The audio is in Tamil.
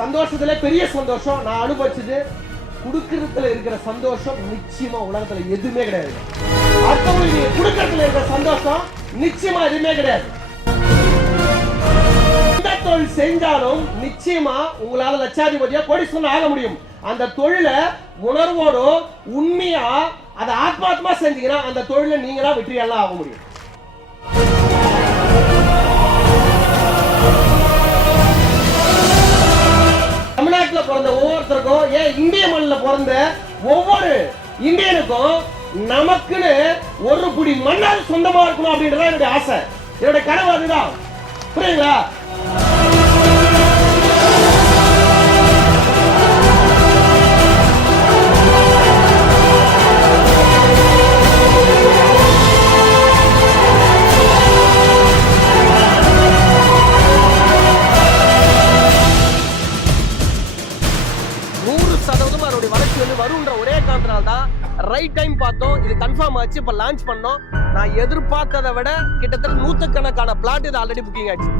சந்தோஷத்துல பெரிய சந்தோஷம் நான் அனுபவிச்சது. குடுக்கறதுல இருக்கிற சந்தோஷம் நிச்சயமா உலகத்துல எதுவுமே கிடையாது. அடுத்தவங்களுக்கு குடுக்கறதுல இருக்கிற சந்தோஷம் நிச்சயமா எதுவுமே கிடையாது. எந்த தொழில் செஞ்சாலும் நிச்சயமா உங்களால லட்சாதிபதியா கோடீஸ்வரன் ஆக முடியும். அந்த தொழிலை உணர்வோடு உண்மையா அதை ஆத்மாத்மா செஞ்சீங்கன்னா அந்த தொழிலை நீங்களா வெற்றியெல்லாம் ஆக முடியும். தமிழ்நாட்டில் பிறந்த ஒவ்வொருத்தருக்கும், ஏன் இந்திய மண்ணில் பிறந்த ஒவ்வொரு இந்தியனுக்கும் நமக்குன்னு ஒரு புடி மண்ணால் சொந்தமா இருக்கணும் அப்படின்றத என்னுடைய ஆசை, என்னுடைய கனவு. அதுதான். புரியுங்களா? வரும்ன்ற ஒரே காரணத்தினால தான் ரைட் டைம் பார்த்தோம். இது கன்ஃபார்ம் ஆச்சு. இப்போ லான்ச் பண்ணோம். நான் எதிர்பார்த்ததை விட கிட்டத்தட்ட 100கணக்கான பிளாட் இது ஆல்ரெடி புக்கிங் ஆச்சு.